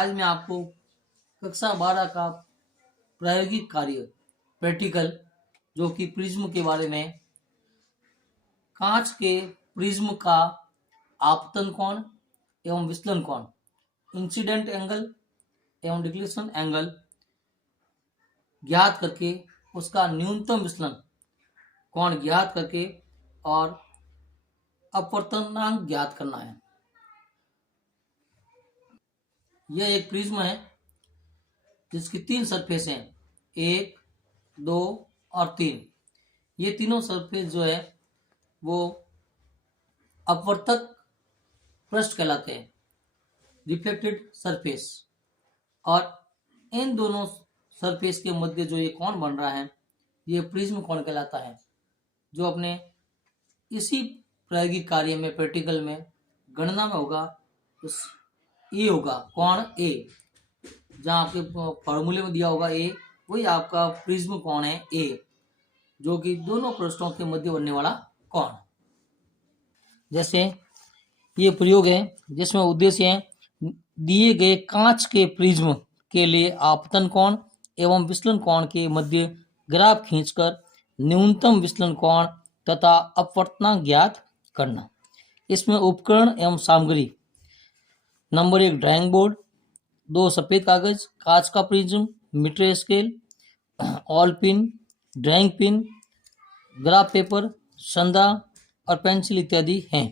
आज मैं आपको कक्षा 12 का प्रायोगिक कार्य प्रैक्टिकल जो कि प्रिज्म के बारे में, कांच के प्रिज्म का आपतन कोण एवं विचलन कोण, इंसिडेंट एंगल एवं डिक्लेशन एंगल ज्ञात करके उसका न्यूनतम विचलन कोण ज्ञात करके और अपवर्तनांक ज्ञात करना है। यह एक प्रिज्म है जिसकी 3 सरफेस हैं, 1, 2 और 3। ये तीनों सरफेस जो है वो अपवर्तक पृष्ठ कहलाते हैं, रिफ्लेक्टेड सरफेस। और इन दोनों सरफेस के मध्य जो ये कोण बन रहा है ये प्रिज्म कोण कहलाता है, जो अपने इसी प्रायोगिक कार्य में प्रैक्टिकल में गणना में होगा। ए होगा कोण ए, जहाँ आपके फॉर्मूले में दिया होगा ए, वही आपका प्रिज्म कोण है ए, जो कि दोनों पृष्ठों के मध्य बनने वाला कोण। जैसे ये प्रयोग है जिसमें उद्देश्य है दिए गए कांच के प्रिज्म के लिए आपतन कोण एवं विचलन कोण के मध्य ग्राफ खींचकर न्यूनतम विचलन कोण तथा अपवर्तनांक ज्ञात करना। इसमें उपकरण एवं सामग्री: नंबर 1 ड्राइंग बोर्ड, 2 सफेद कागज, कांच का prism, metre scale, all pin, drawing pin, graph paper, संदा और पेंसिल इत्यादि हैं।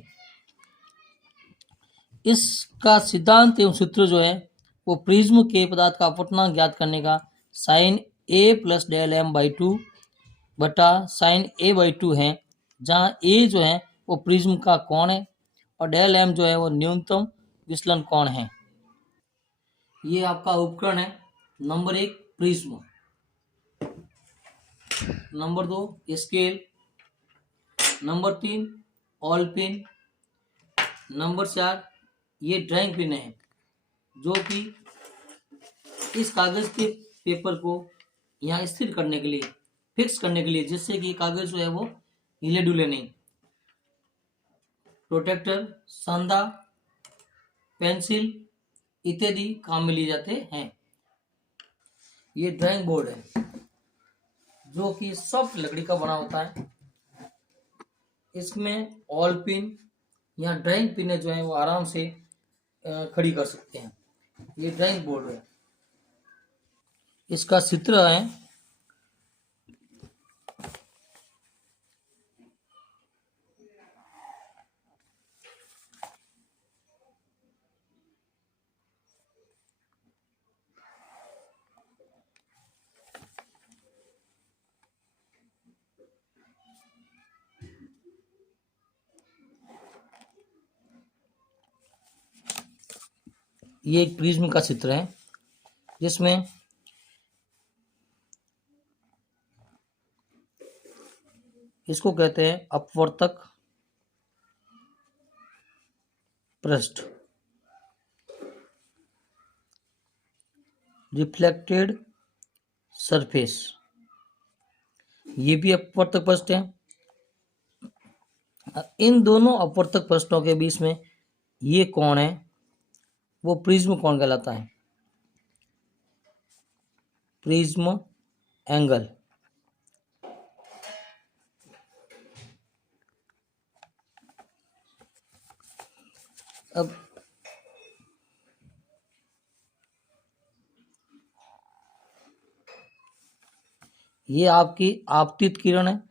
इसका सिद्धांत एवं सूत्र जो है वो प्रिज्म के पदार्थ का अपवर्तनांक ज्ञात करने का sine a plus del m by 2 बटा साइन a बाई 2 है, जहाँ a जो है वो प्रिज्म का कोण है और डेल m जो है वो न्यूनतम विचलन कोण है। ये आपका उपकरण है। Number 1 prism, number 2 scale, number 3 all pin, number 4 ये ड्राइंग पिन है जो कि इस कागज के पेपर को यहाँ स्थिर करने के लिए, फिक्स करने के लिए, जिससे कि कागज जो है वो हिले डुले नहीं। प्रोटेक्टर, संदा, पेंसिल इत्यादि काम में लिए जाते हैं। ये ड्राइंग बोर्ड है जो कि सॉफ्ट लकड़ी का बना होता है। इसमें ऑल पिन या ड्राइंग पिन जो है वो आराम से खड़ी कर सकते हैं। ये ड्राइंग बोर्ड है। इसका चित्र है। ये एक प्रिज्म का चित्र है जिसमें इसको कहते हैं अपवर्तक पृष्ठ, रिफ्लेक्टेड सरफेस। ये भी अपवर्तक पृष्ठ है। इन दोनों अपवर्तक पृष्ठों के बीच में ये कोण है वो प्रिज्म कोण कहलाता है, प्रिज्म एंगल। अब ये आपकी आपतित किरण है।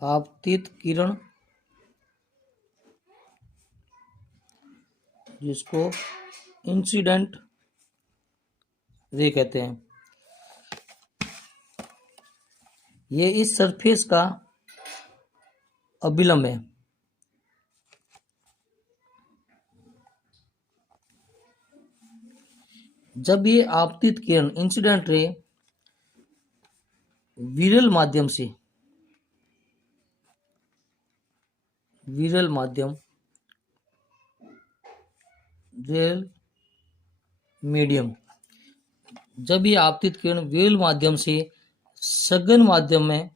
आपतित किरण जिसको इंसिडेंट रे कहते हैं। ये इस सरफेस का अभिलंब है। जब ये आपतित किरण इंसिडेंट रे विरल माध्यम रेल मीडियम, जब ये आपतित किरण विरल माध्यम से सघन माध्यम में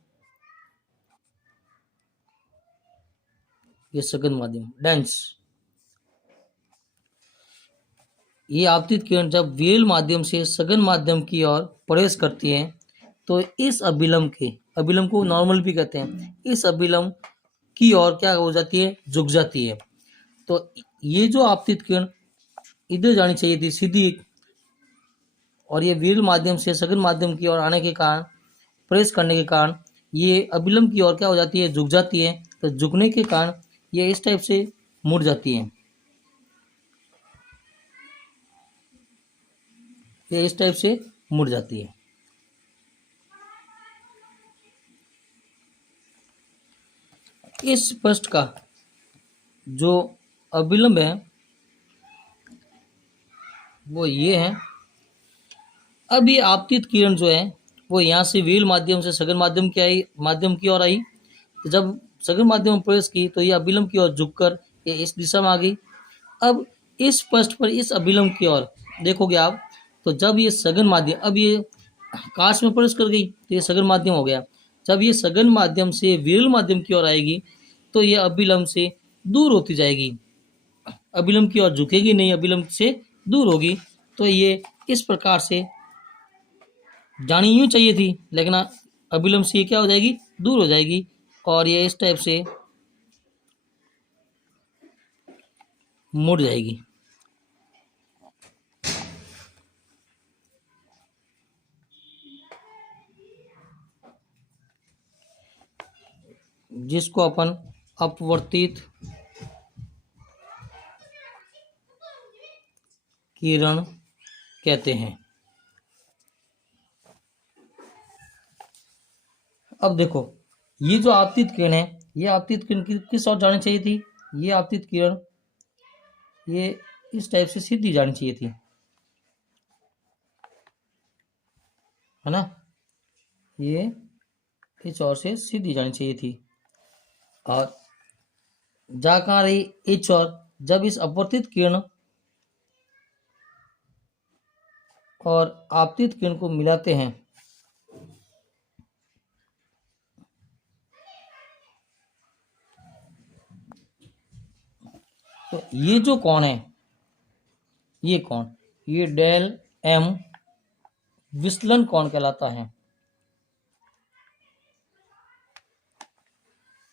ये सघन माध्यम डेंस। ये आपतित किरण जब विरल माध्यम से सघन माध्यम की ओर प्रवेश करती है तो इस अभिलंब को नॉर्मल भी कहते हैं, इस अभिलंब की ओर क्या हो जाती है, झुक जाती है। तो ये जो आपतित किरण इधर जानी चाहिए थी सीधी, और ये विरल माध्यम से सघन माध्यम की ओर आने के कारण, प्रवेश करने के कारण ये अभिलंब की ओर क्या हो जाती है, झुक जाती है। तो झुकने के कारण ये इस टाइप से मुड़ जाती है, ये इस टाइप से मुड़ जाती है। इस पृष्ठ का जो अभिलंब है वो ये है। अब ये आपतित किरण जो है वो यहाँ से विरल माध्यम से सघन माध्यम की ओर आई। तो जब सघन माध्यम में प्रवेश की तो ये अभिलंब की ओर झुककर ये इस दिशा में आ गई। अब इस पृष्ठ पर इस अभिलंब की ओर देखोगे आप, तो जब ये सघन माध्यम, अब ये कांच में प्रवेश कर गई तो ये सघन माध्यम हो गया। जब ये सघन माध्यम से विरल माध्यम की ओर आएगी तो ये अभिलंब से दूर होती जाएगी, अभिलंब की ओर झुकेगी नहीं, अभिलंब से दूर होगी। तो ये इस प्रकार से जानी यूं चाहिए थी, लेकिन अभिलंब से ये क्या हो जाएगी, दूर हो जाएगी, और ये इस टाइप से मुड़ जाएगी। जिसको अपन अपवर्तित किरण कहते हैं। अब देखो, ये जो आपतित किरण है, ये आपतित किरण किस ओर जानी चाहिए थी, ये आपतित किरण ये इस टाइप से सीधी जानी चाहिए थी, है ना, ये इस ओर से सीधी जानी चाहिए थी। और जा कहाँ रही, इस ओर। जब इस अपवर्तित किरण और आपतित किरण को मिलाते हैं तो ये जो कोण है, ये कोण, ये डेल एम विचलन कोण कहलाता है।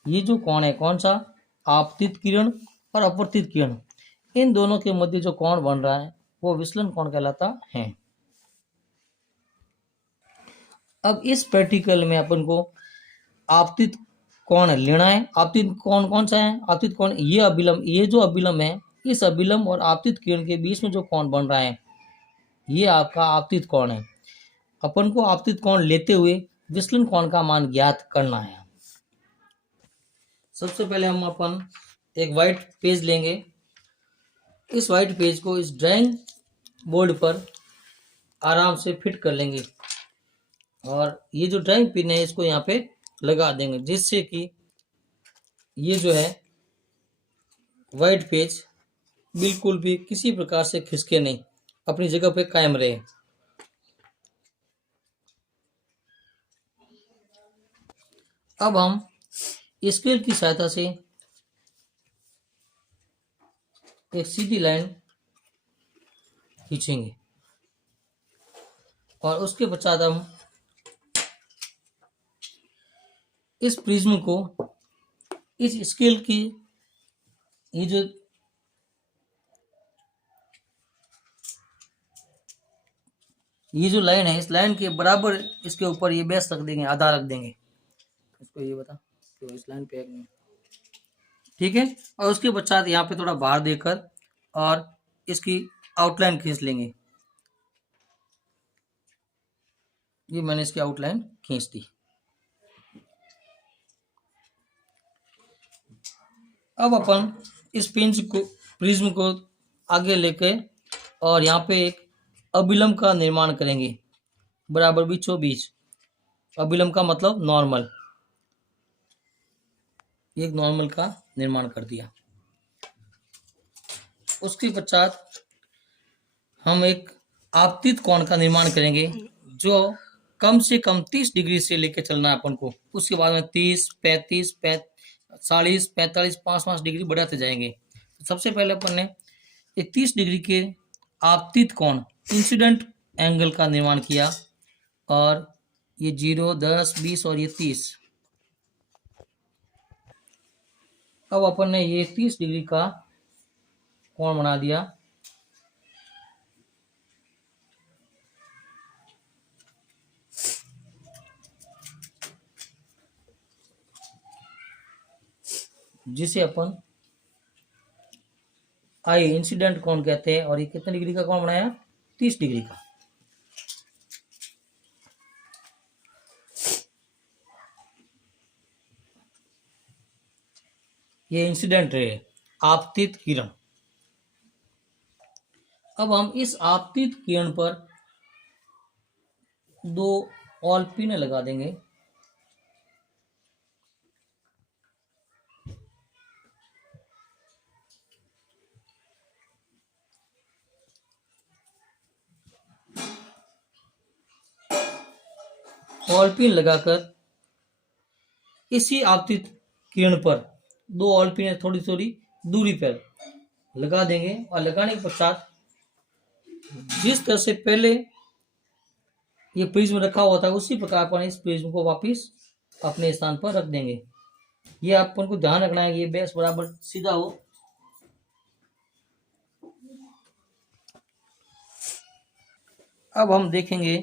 ये जो कोण है, कौन सा, आपतित किरण और अपवर्तित किरण, इन दोनों के मध्य जो कोण बन रहा है वो विचलन कोण कहलाता है। अब इस प्रैक्टिकल में अपन को आपतित कोण लेना है। आपतित कोण कौन सा है, आपतित कोण ये अभिलंब, ये जो अभिलंब है, इस अभिलंब और आपतित किरण के बीच में जो कोण बन रहा है ये आपका आपतित कोण है। अपन को आपतित कोण लेते हुए विचलन कोण का मान ज्ञात करना है। सबसे पहले हम अपन एक व्हाइट पेज लेंगे। इस व्हाइट पेज को इस ड्राइंग बोर्ड पर आराम से फिट कर लेंगे, और ये जो ड्राइंग पिन है इसको यहाँ पे लगा देंगे, जिससे कि ये जो है व्हाइट पेज बिल्कुल भी किसी प्रकार से खिसके नहीं, अपनी जगह पे कायम रहे। अब हम स्केल की सहायता से एक सीधी लाइन खींचेंगे, और उसके पश्चात हम इस प्रिज्म को इस स्केल की ये जो लाइन है, इस लाइन के बराबर इसके ऊपर ये बेस रख देंगे, आधा रख देंगे। इसको ये बता तो इस लाइन पे नहीं, ठीक है। और उसके पश्चात यहाँ पे थोड़ा बाहर देकर और इसकी आउटलाइन खींच लेंगे। ये मैंने इसकी आउटलाइन खींच दी। अब अपन इस प्रिज्म को आगे लेके और यहाँ पे एक अभिलंब का निर्माण करेंगे, बराबर बीचों बीच। अभिलंब का मतलब नॉर्मल, एक नॉर्मल का निर्माण कर दिया। उसके पश्चात हम एक आपतित कोण का निर्माण करेंगे, जो कम से कम 30 डिग्री से लेकर चलना है अपन को। उसके बाद में 30, 35, 40, 45, 5 डिग्री बढ़ाते जाएंगे। सबसे पहले अपन ने 30 डिग्री के आपतित कोण इंसिडेंट एंगल का निर्माण किया, और ये 0, 10, 20 और ये 30। अब अपन ने ये 30 डिग्री का कोण बना दिया। जिसे अपन आई इंसिडेंट कोण कहते हैं। और ये कितने डिग्री का कोण बनाया? 30 डिग्री का। ये इंसिडेंट रे, आपतित किरण। अब हम इस आपतित किरण पर 2 ऑलपिन लगा देंगे। ऑलपिन लगाकर इसी आपतित किरण पर 2 ऑलपिन थोड़ी थोड़ी दूरी पर लगा देंगे। और लगाने के पश्चात जिस तरह से पहले ये प्रिज्म रखा हुआ था, उसी प्रकार अपन इस प्रिज्म को वापस अपने स्थान पर रख देंगे। ये अपन को ध्यान रखना है कि ये बेस बराबर सीधा हो। अब हम देखेंगे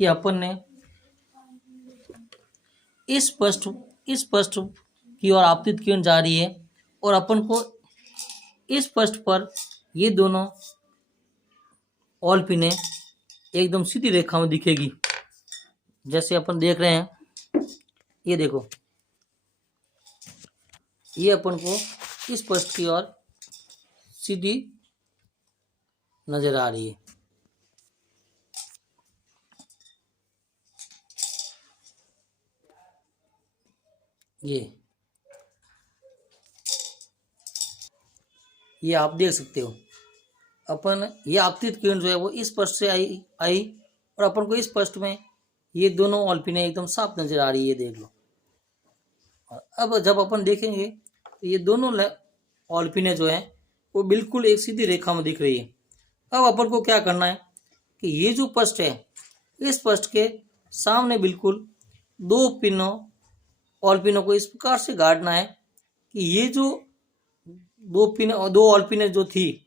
कि अपन ने इस पृष्ठ की ओर आपतित किरण जा रही है, और अपन को इस पृष्ठ पर ये दोनों ऑलपिने एकदम सीधी रेखा में दिखेगी। जैसे अपन देख रहे हैं, ये देखो, ये अपन को इस पृष्ठ की ओर सीधी नजर आ रही है। ये आप देख सकते हो। अपन ये आपतित किरण जो है वो इस पृष्ठ से आई और अपन को इस पृष्ठ में ये दोनों ऑलपिने एकदम साफ नजर आ रही है, देख लो। और अब जब अपन देखेंगे तो ये दोनों ऑलपिने जो है वो बिल्कुल एक सीधी रेखा में दिख रही है। अब अपन को क्या करना है कि ये जो पृष्ठ है, इस पृष्ठ के सामने बिल्कुल 2 ऑलपिनों को इस प्रकार से गाड़ना है कि ये जो 2 ऑलपिने जो थी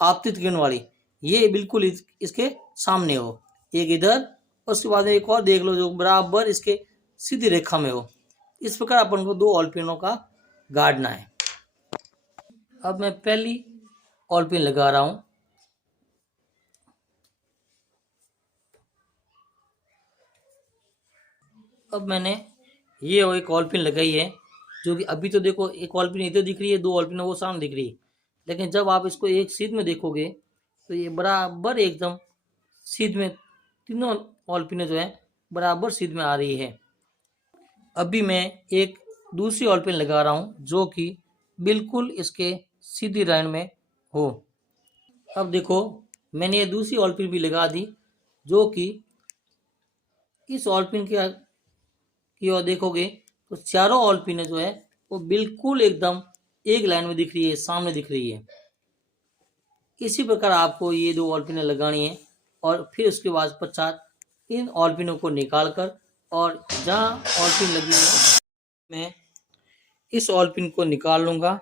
आपतित किरण वाली, ये बिल्कुल इसके सामने हो। एक इधर, और उसके बाद एक और देख लो जो बराबर इसके सीधी रेखा में हो। इस प्रकार अपन को 2 ऑलपिनों का गाड़ना है। अब मैं पहली ऑलपिन लगा रहा हूं। अब मैंने ये एक ऑलपिन लगाई है, जो कि अभी तो देखो एक ऑलपिन इधर दिख रही है, 2 ऑलपिन वो सामने दिख रही है। लेकिन जब आप इसको एक सीध में देखोगे तो ये बराबर एकदम सीध में, तीनों ऑलपिने जो है बराबर सीध में आ रही है। अभी मैं एक दूसरी ऑलपिन लगा रहा हूं जो कि बिल्कुल इसके सीधी लाइन में हो। अब देखो, मैंने ये दूसरी ऑलपिन भी लगा दी, जो कि इस ऑलपिन की ओर देखोगे तो चारों ऑलपिने जो है वो बिल्कुल एकदम एक लाइन में दिख रही है, सामने दिख रही है। इसी प्रकार आपको ये 2 ऑलपिने लगानी है, और फिर उसके बाद पश्चात इन ऑलपिनों को निकालकर, और जहाँ ऑलपिन लगी है मैं इस ऑलपिन को निकाल लूंगा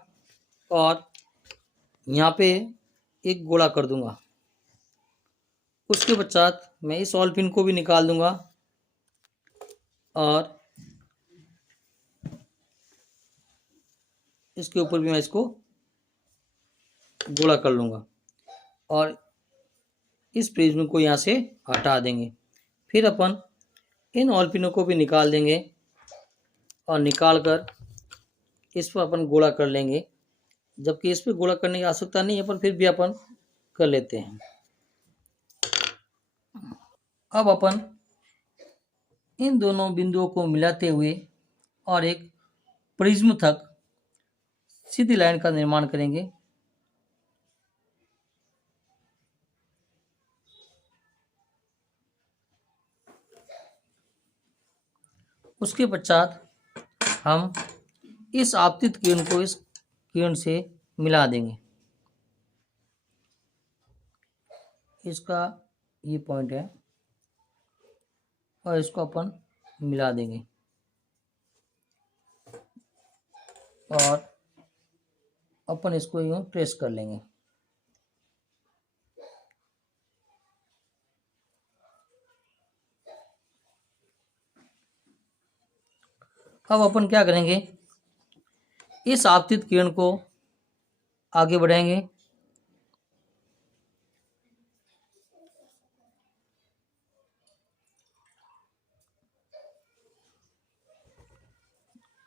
और यहाँ पे एक गोला कर दूंगा। उसके पश्चात मैं इस ऑलपिन को भी निकाल दूंगा और इसके ऊपर भी मैं इसको गोला कर लूंगा, और इस प्रिज्म को यहाँ से हटा देंगे। फिर अपन इन ऑलपिनों को भी निकाल देंगे और निकाल कर इस पर अपन गोला कर लेंगे। जबकि इस पर गोला करने की आवश्यकता नहीं है, पर फिर भी अपन कर लेते हैं। अब अपन इन दोनों बिंदुओं को मिलाते हुए और एक प्रिज्म तक सीधी लाइन का निर्माण करेंगे। उसके पश्चात हम इस आपतित किरण को इस किरण से मिला देंगे। इसका ये पॉइंट है और इसको अपन मिला देंगे और अपन इसको यूं प्रेस कर लेंगे। अब अपन क्या करेंगे, इस आपतित किरण को आगे बढ़ाएंगे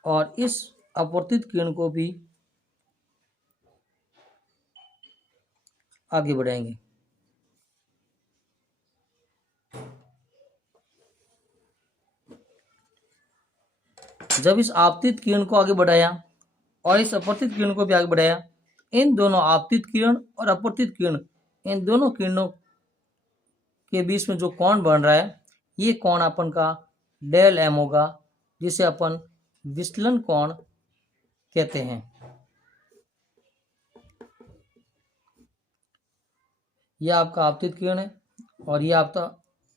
और इस अपवर्तित किरण को भी आगे बढ़ाएंगे। जब इस आपतित किरण को आगे बढ़ाया और इस अपवर्तित किरण को भी आगे बढ़ाया, इन दोनों आपतित किरण और अपवर्तित किरण, इन दोनों किरणों के बीच में जो कोण बन रहा है, ये कोण अपन का डेल एम होगा, जिसे अपन विचलन कोण कहते हैं। यह आपका आपतित किरण है और यह आपका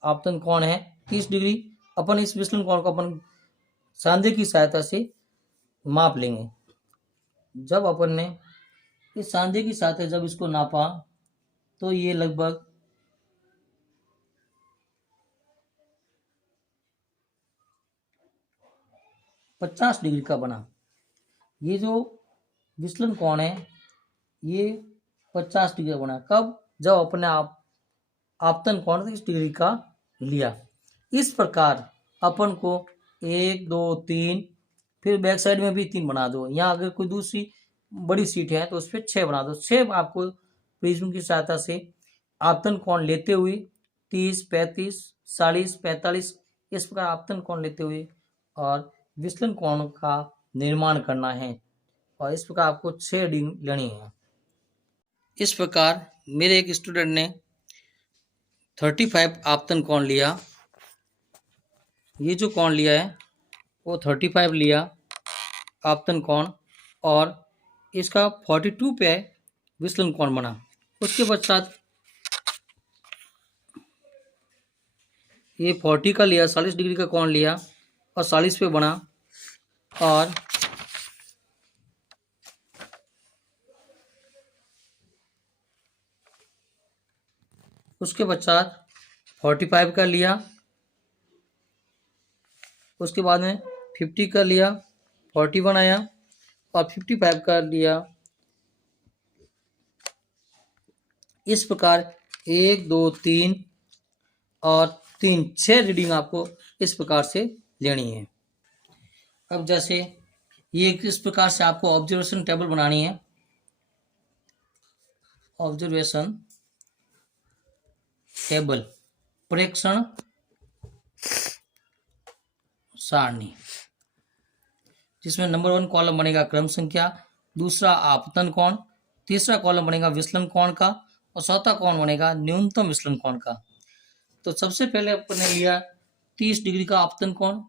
आपतन कोण है 30 डिग्री। अपन इस विचलन कोण को अपन सांधे की सहायता से माप लेंगे। जब अपन ने इस सांधे की सहायता जब इसको नापा तो ये लगभग 50 डिग्री का बना। ये जो विचलन कोण है ये 50 डिग्री का बना। कब? जब अपने आपतन कोण 30 डिग्री का लिया। इस प्रकार अपन को 1 2 3 फिर बैक साइड में भी 3 बना दो। यहाँ अगर कोई दूसरी बड़ी सीट है तो उस पर 6 बना दो। 6 आपको प्रिज्म की सहायता से आपतन कोण लेते हुए 30 35 40 45 इस प्रकार आपतन कोण लेते हुए और विचलन कोण का निर्माण करना है और इस प्रकार आपको 6 रीडिंग लेनी है। इस प्रकार मेरे एक स्टूडेंट ने 35 आपतन कोण लिया। ये जो कोण लिया है वो 35 लिया आपतन कोण और इसका 42 पे विचलन कोण बना। उसके पश्चात ये 40 का लिया, 40 डिग्री का कोण लिया और 40 पे बना और उसके पश्चात 45 का लिया, उसके बाद में 50 का लिया, 41 आया और 55 का लिया। इस प्रकार 1 2 3 और 3 6 रीडिंग आपको इस प्रकार से लेनी है। अब जैसे ये इस प्रकार से आपको ऑब्जर्वेशन टेबल बनानी है। ऑब्जर्वेशन टेबल, प्रेक्षण सारणी, जिसमें नंबर 1 कॉलम बनेगा क्रम संख्या, दूसरा आपतन कोण, तीसरा कॉलम बनेगा विचलन कोण का और चौथा कोण बनेगा न्यूनतम विचलन कोण का। तो सबसे पहले अपन ने लिया 30 डिग्री का आपतन कोण,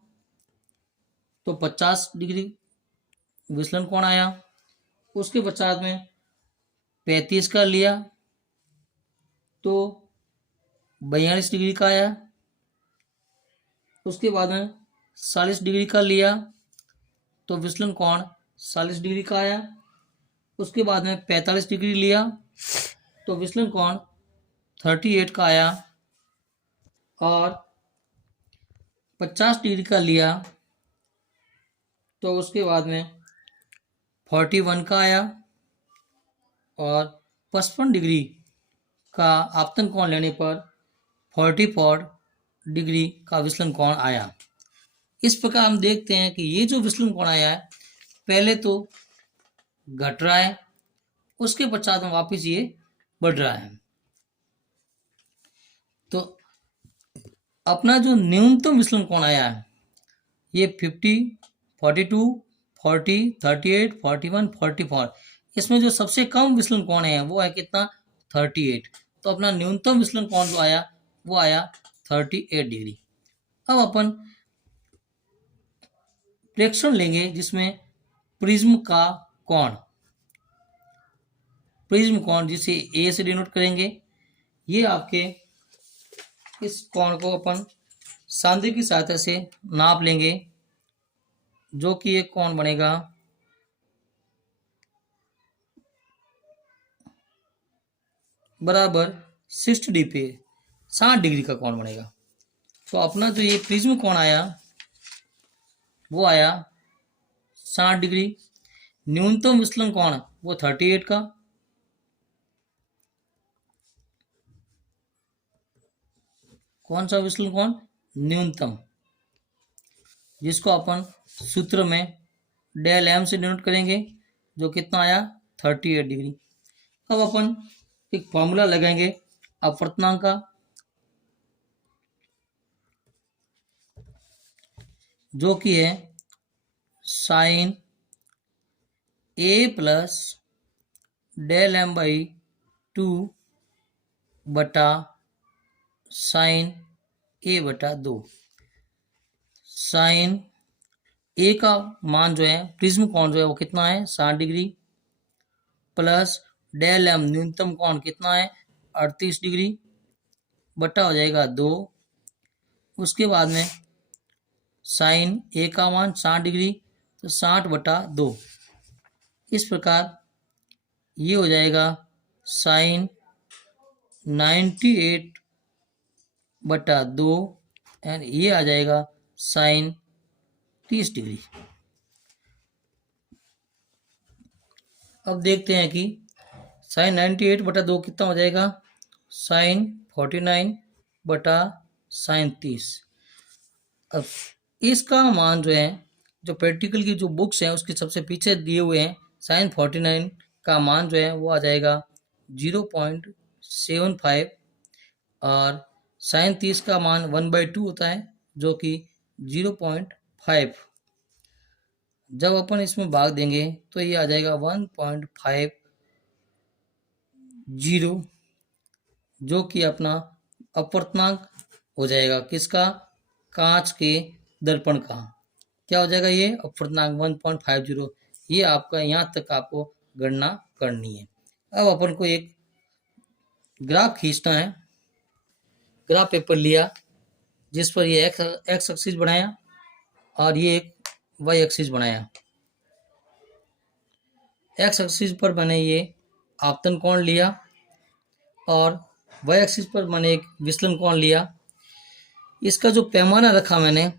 तो 50 डिग्री विचलन कोण आया। उसके पश्चात में 35 का लिया तो 42 डिग्री का आया। उसके बाद में 40 डिग्री का लिया तो विचलन कोण 40 डिग्री का आया। उसके बाद में 45 डिग्री लिया तो विचलन कोण 38 का आया और 50 डिग्री का लिया तो उसके बाद में 41 का आया और 55 डिग्री का आपतन कोण लेने पर 44 डिग्री का विचलन कोण आया। इस प्रकार हम देखते हैं कि ये जो विचलन कोण आया है पहले तो घट रहा है, उसके पश्चात में वापस ये बढ़ रहा है। तो अपना जो न्यूनतम विचलन कोण आया है ये 50 42 40 38 41 44, इसमें जो सबसे कम विचलन कोण है वो है कितना 38। तो अपना न्यूनतम विचलन कोण जो आया वो आया 38 डिग्री। अब अपन प्रेक्षण लेंगे जिसमें प्रिज्म का कोण, प्रिज्म कोण जिसे ए से डिनोट करेंगे, ये आपके इस कोण को अपन सांद्र की सहायता से नाप लेंगे, जो कि एक कोण बनेगा बराबर 60 पे 60 डिग्री का कोण बनेगा। तो अपना जो ये प्रिज्म कोण आया वो आया 60 डिग्री। न्यूनतम विचलन कोण वो 38 का, कौन सा विचलन कोण? न्यूनतम, जिसको अपन सूत्र में डेल एम से डिनोट करेंगे, जो कितना आया 38 डिग्री। अब अपन एक फॉर्मूला लगाएंगे अपवर्तनांक का, जो कि है sine A plus del M by 2 बटा साइन ए बटा 2। साइन ए का मान जो है प्रिज्म कोण जो है वो कितना है 60 डिग्री, प्लस डेल एम न्यूनतम कोण कितना है 38 डिग्री, बटा हो जाएगा 2। उसके बाद में साइन ए का मान 60 डिग्री, तो 60 बटा 2। इस प्रकार ये हो जाएगा साइन 98 बटा 2 एंड ये आ जाएगा साइन 30 डिग्री। अब देखते हैं कि साइन 98 बटा 2 कितना हो जाएगा, साइन 49 बटा साइन 30। अब इसका मान जो है, जो प्रैक्टिकल की जो बुक्स हैं उसके सबसे पीछे दिए हुए हैं, साइन 49 का मान जो है वो आ जाएगा 0.75 और साइन 30 का मान 1/2 होता है, जो कि 0.5। जब अपन इसमें भाग देंगे तो ये आ जाएगा 1.50, जो कि अपना अपवर्तनांक हो जाएगा किसका, कांच के दर्पण का। क्या हो जाएगा ये अपवर्तनांक 1.50। ये आपका यहाँ तक आपको गणना करनी है। अब अपन को एक ग्राफ खींचना है। ग्राफ पेपर लिया जिस पर ये एक्स एक्सिस बनाया और ये एक वाई एक्सिस बनाया। एक्स एक्सिस पर मैंने ये आपतन कोण लिया और वाई एक्सिस पर मैंने एक विचलन कोण लिया। इसका जो पैमाना रखा मैंने,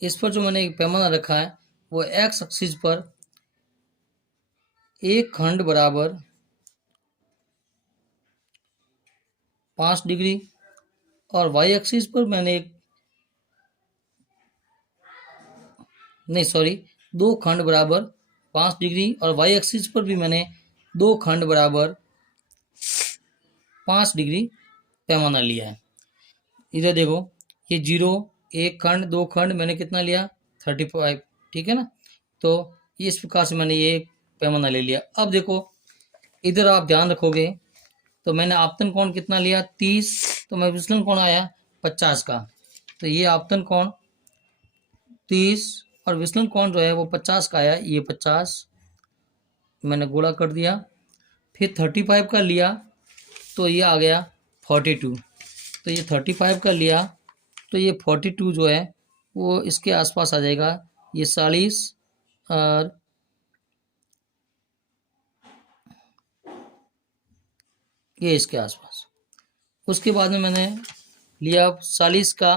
इस पर जो मैंने एक पैमाना रखा है वो एक्स एक्सिस पर एक खंड बराबर 5 डिग्री और वाई एक्सिस पर मैंने एक दो खंड बराबर 5 डिग्री और वाई एक्सिस पर भी मैंने दो खंड बराबर 5 डिग्री पैमाना लिया है। इधर देखो ये 0 एक खंड दो खंड मैंने कितना लिया 35, ठीक है ना। तो इस प्रकार से मैंने ये पैमाना ले लिया। अब देखो इधर आप ध्यान रखोगे तो मैंने आपतन कोण कितना लिया 30, तो मैं विचलन कोण आया 50 का। तो ये आपतन कोण 30 और विचलन कोण जो है वो 50 का आया, ये 50 मैंने गुणा कर दिया। फिर 35 का लिया तो ये आ गया 42, तो ये 35 का लिया तो ये 42 जो है वो इसके आसपास आ जाएगा, ये 40 और ये इसके आसपास। उसके बाद में मैंने लिया 40 का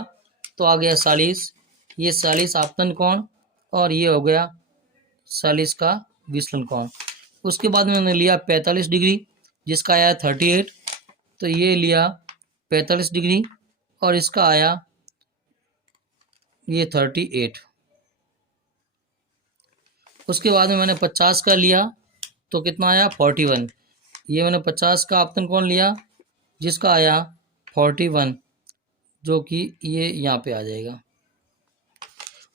तो आ गया 40, ये 40 आपतन कोण और ये हो गया 40 का विचलन कोण। उसके बाद में मैंने लिया 45 डिग्री जिसका आया 38, तो ये लिया 45 डिग्री और इसका आया ये 38। उसके बाद में मैंने 50 का लिया तो कितना आया 41, ये मैंने 50 का आपतन कोण लिया जिसका आया 41, जो कि ये यहाँ पे आ जाएगा।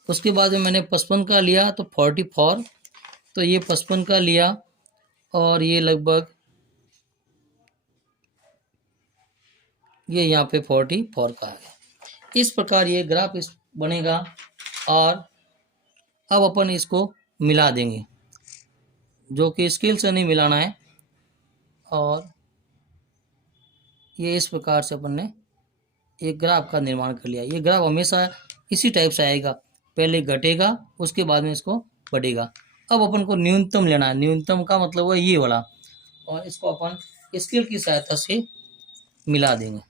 उसके बाद में मैंने 55 का लिया तो 44, तो ये 55 का लिया और ये लगभग ये यहाँ पे 44 का आ गया। इस प्रकार ये ग्राफ बनेगा और अब अपन इसको मिला देंगे, जो कि स्केल से नहीं मिलाना है। और ये इस प्रकार से अपन ने एक ग्राफ का निर्माण कर लिया। ये ग्राफ हमेशा इसी टाइप से आएगा, पहले घटेगा उसके बाद में इसको बढ़ेगा। अब अपन को न्यूनतम लेना है, न्यूनतम का मतलब हुआ ये वाला, और इसको अपन स्केल की सहायता से मिला देंगे।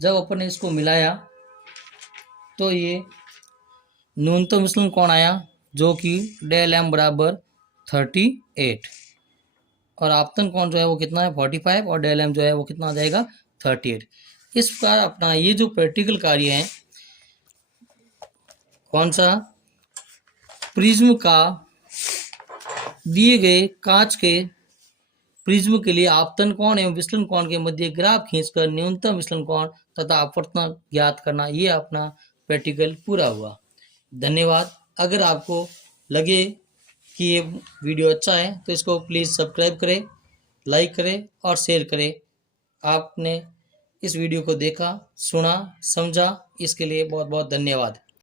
जब अपन ने इसको मिलाया तो ये न्यूनतम विचलन कोण आया, जो कि डेल एम बराबर 38, और आपतन कोण जो है वो कितना है 45, और डेल एम जो है वो कितना आ जाएगा 38। इस प्रकार अपना ये जो प्रैक्टिकल कार्य है, कौन सा, प्रिज्म का दिए गए कांच के प्रिज्म के लिए आपतन कोण एवं विचलन कोण के मध्य ग्राफ खींचकर न्यूनतम विचलन कोण तथा अपवर्तन ज्ञात करना, ये अपना प्रैक्टिकल पूरा हुआ। धन्यवाद। अगर आपको लगे कि ये वीडियो अच्छा है तो इसको प्लीज़ सब्सक्राइब करें, लाइक करें और शेयर करें। आपने इस वीडियो को देखा, सुना, समझा, इसके लिए बहुत बहुत धन्यवाद।